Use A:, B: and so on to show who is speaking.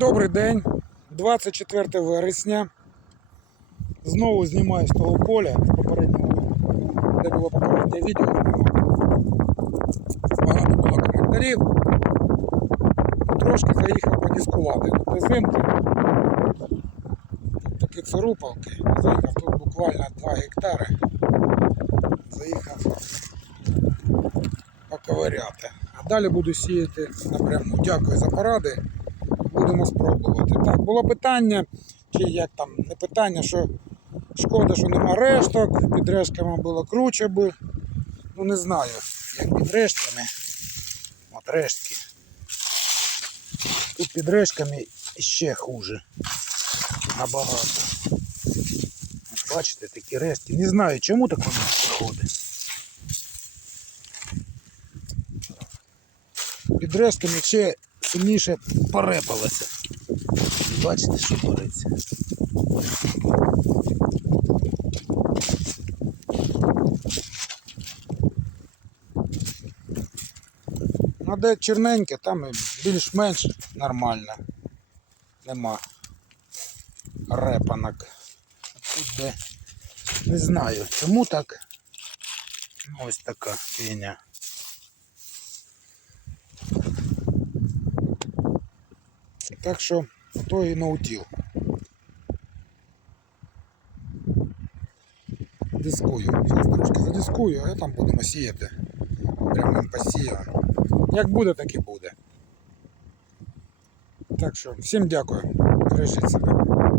A: Добрий день, 24 вересня. Знову знімаю з того поля попереднього, де було попереднє відео. Багато було коментарів. Трошки заїхав подіскувати до зимки. Такі царупалки. Заїхав тут буквально 2 гектари. Заїхав поковиряти. А далі буду сіяти напряму. Дякую за поради. Будемо спробувати. Так, було питання, чи як там, не питання, що шкода, що нема решток, під рештками було круче би. Ну не знаю, як під рештками. От рештки. Тут під рештками ще хуже. Набагато. Бачите, такі рештки. Не знаю, чому так воно виходить. Під рештками ще сильніше порепалося. Бачите, що твориться. А де чорненьке, там більш-менш нормально. Нема репанок. Тут де не знаю, чому так. Ну, ось така фігня. Так що то і наутіл. Дискую. Зараз трошки задискую, а там будемо сіяти. Прямим посіям. Як буде, так і буде. Так що всім дякую. Бережіть себе.